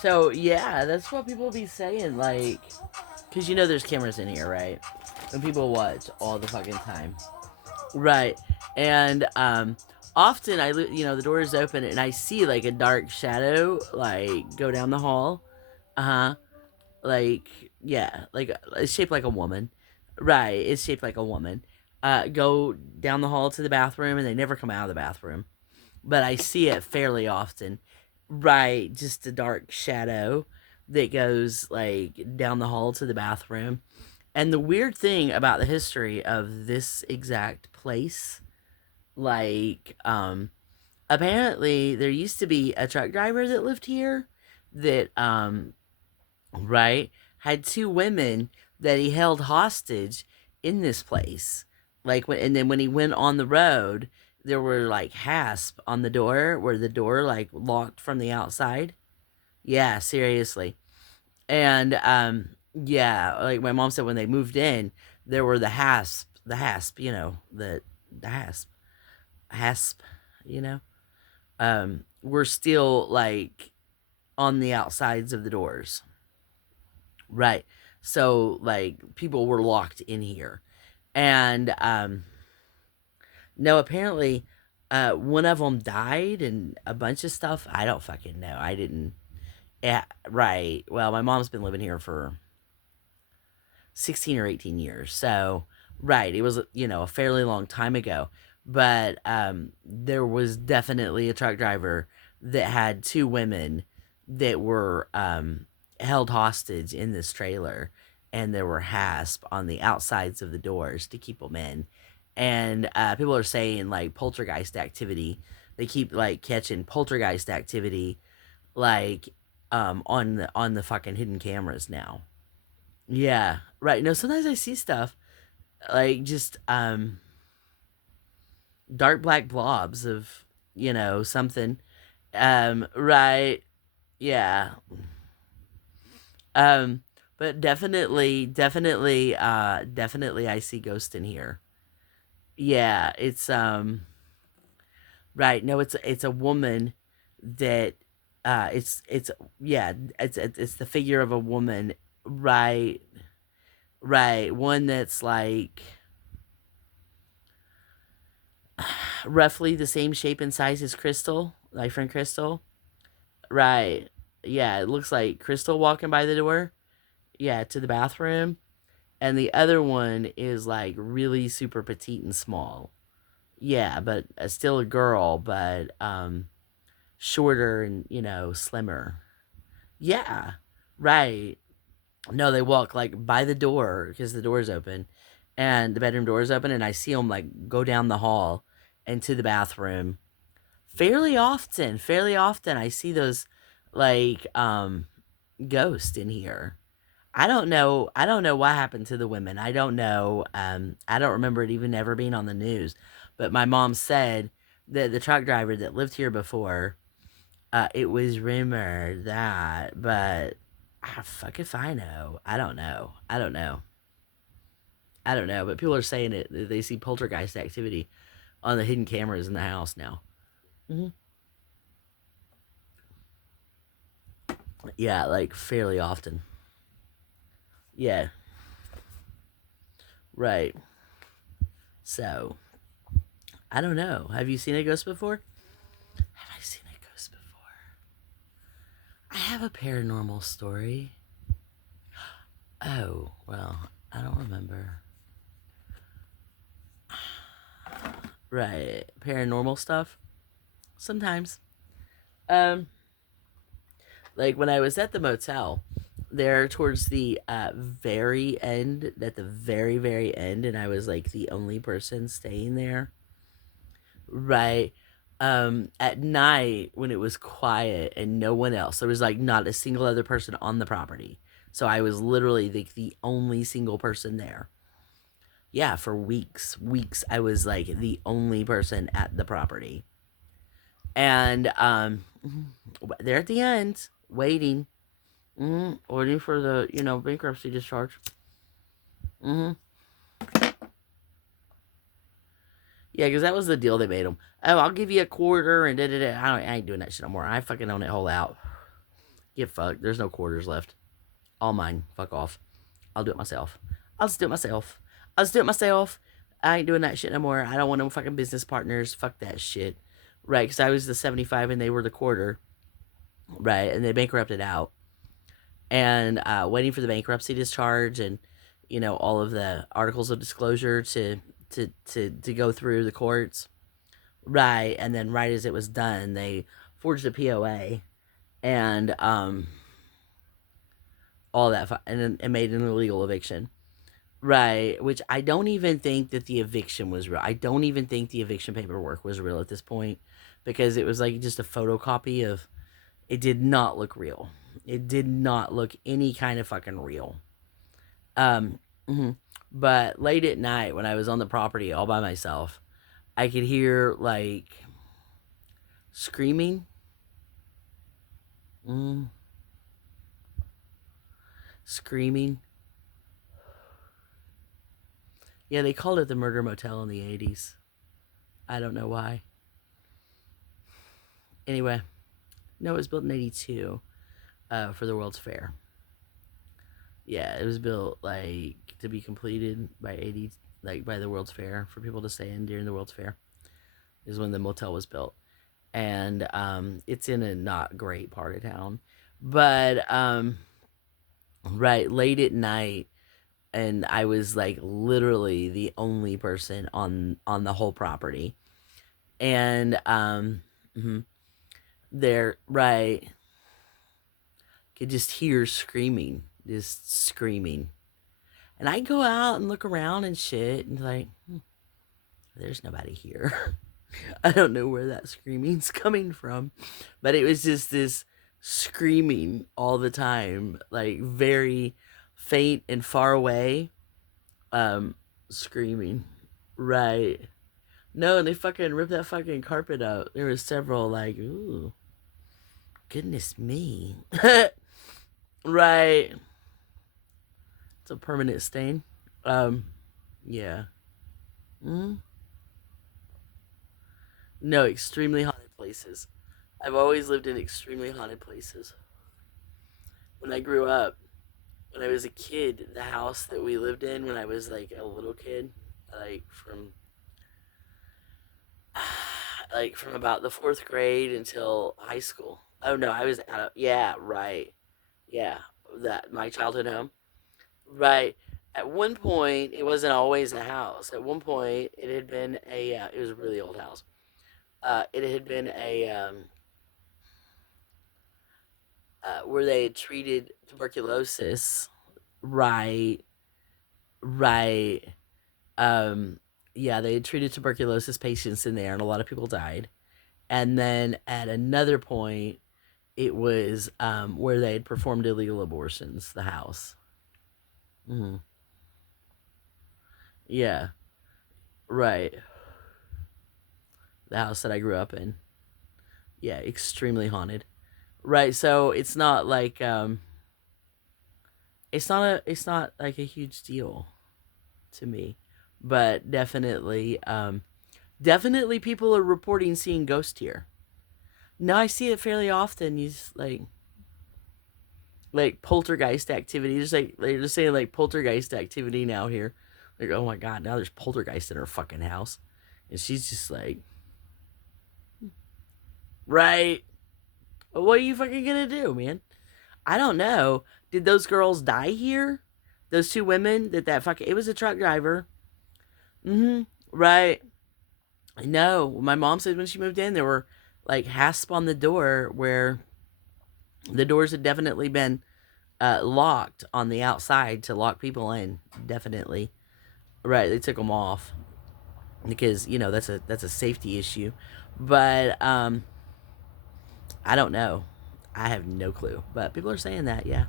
So yeah, that's what people be saying, like, cause you know there's cameras in here, right? And people watch all the fucking time, right? And often the door is open and I see like a dark shadow like go down the hall, uh huh, like yeah, like it's shaped like a woman, right? It's shaped like a woman. Go down the hall to the bathroom and they never come out of the bathroom, but I see it fairly often. Right, just a dark shadow that goes like down the hall to the bathroom. And the weird thing about the history of this exact place, like, apparently there used to be a truck driver that lived here that, right, had two women that he held hostage in this place. Like, and then when he went on the road, there were like hasp on the door where the door like locked from the outside. Yeah, seriously. And yeah, like my mom said when they moved in, there were the hasp, the hasp, you know, were still like on the outsides of the doors. Right. So like people were locked in here. And no, apparently one of them died and a bunch of stuff. I don't fucking know. I didn't. Yeah, right. Well, my mom's been living here for 16 or 18 years. So, right, it was, a fairly long time ago. But there was definitely a truck driver that had two women that were held hostage in this trailer, and there were hasp on the outsides of the doors to keep them in. And people are saying like poltergeist activity. They keep like catching poltergeist activity like on the fucking hidden cameras now. Yeah, right. No, sometimes I see stuff like just dark black blobs of, something. Right. Yeah. Um but definitely I see ghost in here. Yeah, it's right. No, it's a woman that it's yeah, it's the figure of a woman, right. Right. One that's like roughly the same shape and size as Crystal, like friend Crystal. Right. Yeah, it looks like Crystal walking by the door. Yeah, to the bathroom. And the other one is like really super petite and small. Yeah, but still a girl, but shorter and, slimmer. Yeah. Right. No, they walk like by the door because the door is open and the bedroom door is open and I see them like go down the hall into the bathroom fairly often I see those like ghosts in here. I don't know what happened to the women. I don't know. I don't remember it even ever being on the news, but my mom said that the truck driver that lived here before, it was rumored that, but fuck if I know. I don't know, but people are saying it, they see poltergeist activity on the hidden cameras in the house now. Hmm. Yeah, like fairly often. Yeah, right. So, I don't know. Have you seen a ghost before? Have I seen a ghost before? I have a paranormal story. Oh, well, I don't remember. Right. Paranormal stuff? Sometimes. Um, like when I was at the motel, there towards the very end, at the very, very end, and I was like the only person staying there. Right. At night when it was quiet and no one else, there was like not a single other person on the property. So I was literally the only single person there. Yeah, for weeks. Weeks I was like the only person at the property. And there at the end, waiting, waiting for the, bankruptcy discharge. Hmm. Yeah, because that was the deal they made them. Oh, I'll give you a quarter and da da da. I ain't doing that shit no more. I fucking own it whole out. Get fucked. There's no quarters left. All mine. Fuck off. I'll do it myself. I'll just do it myself. I'll just do it myself. I ain't doing that shit no more. I don't want no fucking business partners. Fuck that shit. Right, because I was the 75 and they were the quarter. Right, and they bankrupted out. And waiting for the bankruptcy discharge and, all of the articles of disclosure to go through the courts. Right, and then right as it was done, they forged a POA and all that, and made an illegal eviction. Right, which I don't even think that the eviction was real. I don't even think the eviction paperwork was real at this point because it was like just a photocopy of. It did not look real. It did not look any kind of fucking real. Um, mhm. But late at night when I was on the property all by myself, I could hear like screaming. Mm, screaming. Yeah, they called it the Murder Motel in the 80s. I don't know why. Anyway, no, it was built in 82 for the World's Fair. Yeah, it was built like to be completed by 80, like by the World's Fair for people to stay in during the World's Fair. Is when the motel was built, and it's in a not great part of town, but right late at night, and I was like literally the only person on the whole property, and mhm, there right could just hear screaming, just screaming, and I go out and look around and shit, and like, there's nobody here. I don't know where that screaming's coming from, but it was just this screaming all the time, like very faint and far away, um, screaming. Right. No, and they fucking ripped that fucking carpet out. There was several like, ooh, goodness me. Right. It's a permanent stain. Um, yeah. Mm. No, extremely haunted places. I've always lived in extremely haunted places. When I grew up, when I was a kid, the house that we lived in when I was like a little kid, like from like from about the fourth grade until high school. Oh no, I was out of yeah, right. Yeah. That my childhood home. Right. At one point it wasn't always a house. At one point it had been it was a really old house. It had been where they had treated tuberculosis. Right. Right. Um, yeah, they had treated tuberculosis patients in there, and a lot of people died. And then at another point, it was where they had performed illegal abortions. The house. Hmm. Yeah, right. The house that I grew up in. Yeah, extremely haunted. Right. So it's not like a huge deal to me, but definitely people are reporting seeing ghosts here. No, I see it fairly often. You just like poltergeist activity. Just like they're just saying like poltergeist activity now here. Like, oh my god, now there's poltergeist in her fucking house. And she's just like, right. What are you fucking gonna do, man? I don't know. Did those girls die here? Those two women that fucking it was a truck driver. Mm-hmm. Right. No. My mom said when she moved in there were like hasp on the door where the doors had definitely been locked on the outside to lock people in. Definitely. Right, they took them off because that's a safety issue. But I don't know. I have no clue. But people are saying that, yeah.